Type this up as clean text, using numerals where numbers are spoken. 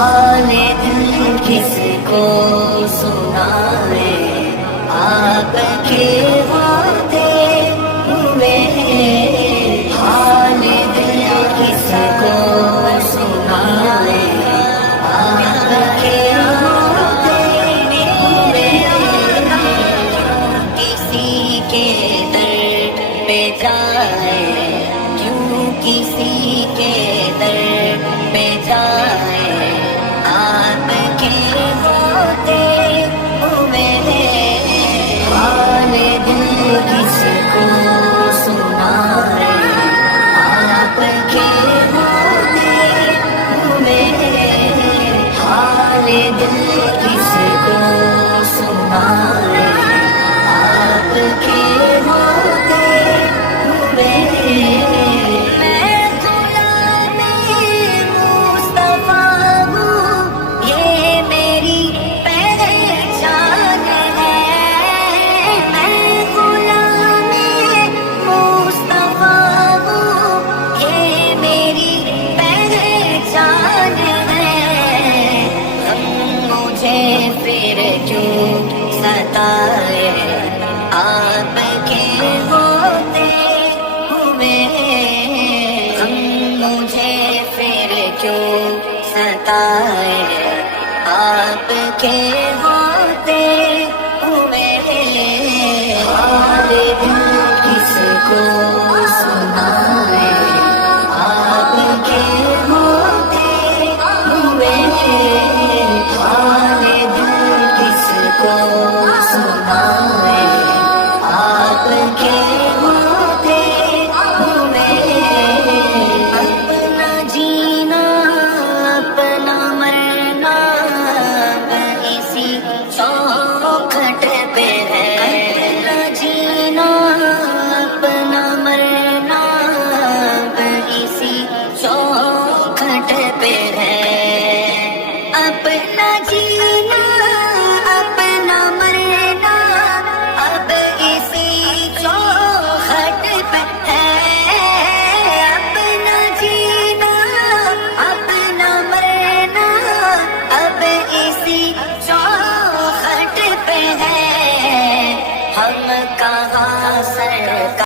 حال دل کس کو سنائے، آپ کے ہوتے ہوئے حال دل کس کو سنائے، آپ کے ہوتے ہوئے کسی کے در پہ جائے، کیوں کسی کے در پہ جائے، آپ کے ہوتے ہوئے حال دل کس کو سنائے، آپ کے ہوتے ہوئے حال دل کس کو سنائے، آپ کے ہوتے ہوئے میں غلام مصطفیٰ ہوں، یہ میری پہچان ہے، میں غلام مصطفیٰ ہوں، یہ میری پہچان ہے، غم مجھے پھر کیوں ستائے، آپ کے ہوتے ہوئے غم مجھے پھر کیوں ستائے، آپ کے ہوتے